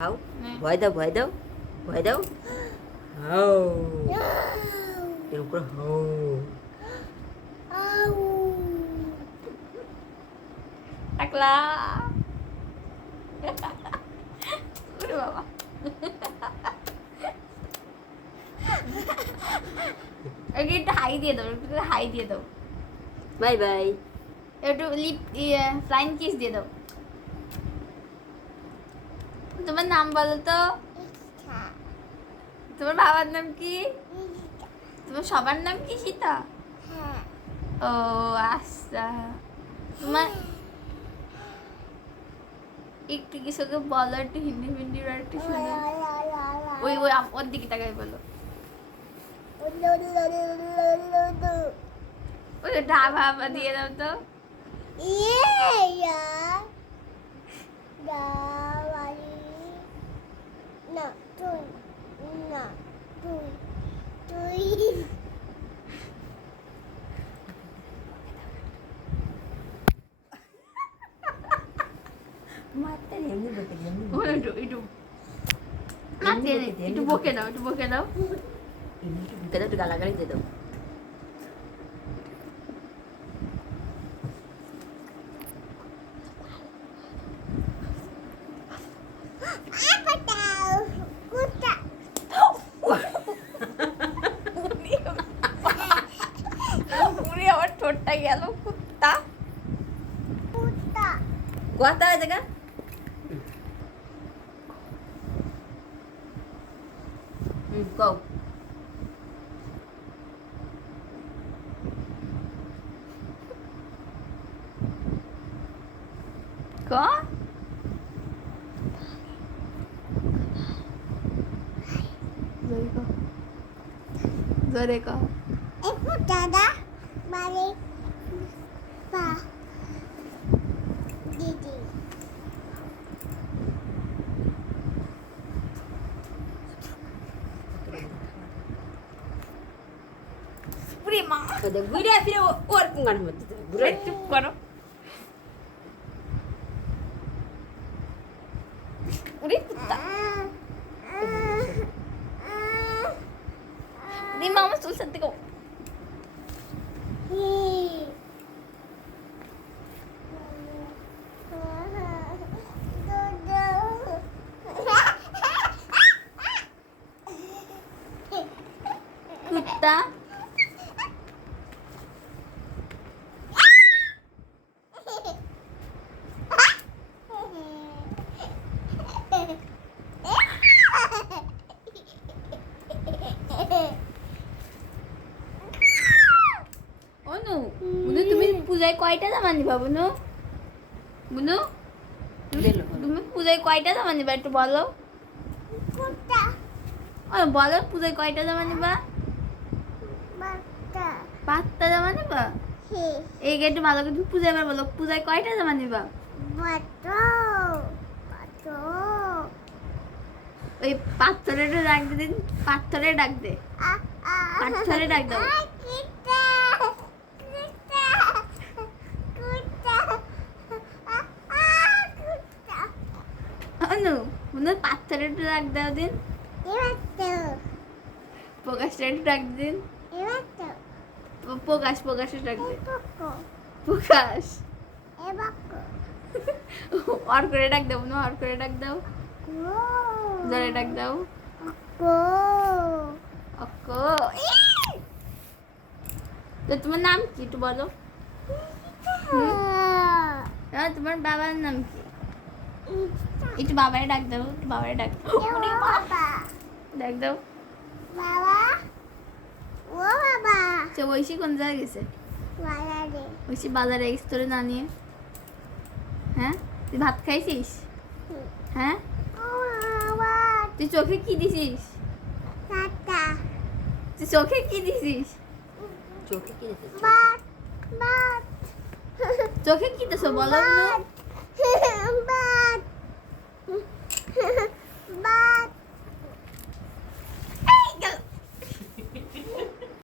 how ভয় দাও ভয় দাও ভয় দাও হাউ এরকম করে হাউ টাকলা ওরে বাবা ওকে একটু হাই দিয়ে দাও একটু হাই দিয়ে দাও বাই বাই একটু লিপ ফ্লাইং কিস দিয়ে দাও তোমার নাম বলো তো তোমার বাবার নাম কি তোমার সবার নাম কি সীতা ও আচ্ছা তোমার একটু কিছুকে বলো একটু হিন্দি ফিন্দি একটু শোনো ওই ওই ওর দিকে তাকাই বলো ওই ঢাবা হাবা দিয়ে দাও তো মারতে এমনি বকে এমনি একটু বকে দাও একটু বকে দাও এমনি একটু বুকে দাও একটু গালাগালি দিয়ে দাও আমার ঠোঁটটা গেল কুত্তা কথা আছে গা কও ক জোরে ক একটু দাদা মানে পা দিদি পুরি মা ঘুরে ফিরে ওর কুঙ্গানের মধ্যে ঘুরে চুপ করো উড়ি কুত্তা দিমা আমার চুল সাথে গো কুত্তা অনু বুনু তুমি পূজায় কয়টা জামা নিবা বুনু বুনু তুমি পূজায় কয়টা জামা নিবা একটু বলো বলো পূজায় কয়টা জামা নিবা 5টা জামা নিবা এই একটু ভালো করে তুমি পূজায় এবার বলো পূজায় কয়টা জামা নিবা ওই পাথরে ডাক দিন পাথরে ডাক দে পাথরে ডাক দাও অনু মনে পাথরে ডাক দাও দিন প্রকাশটা একটু ডাক দিন প্রকাশের ডাক দে প্রকাশ আর করে ডাক দাও না আর করে ডাক দাও জোরে ডাক দাও অক্কো তো তোমার নাম কি একটু বলো তোমার বাবার নাম কি একটু বাবারে ডাক দাও একটু বাবারে ডাক ডাক দাও ঐশী কোন জায়গায় গেছে ঐশী বাজারে গেছে তোরে না নিয়ে হ্যাঁ তুই ভাত খাইছিস হ্যাঁ তুই চোখে কি দিছিস তুই চোখে কি দিছিস চোখে কি দিছিস চোখে কি দিছো বলো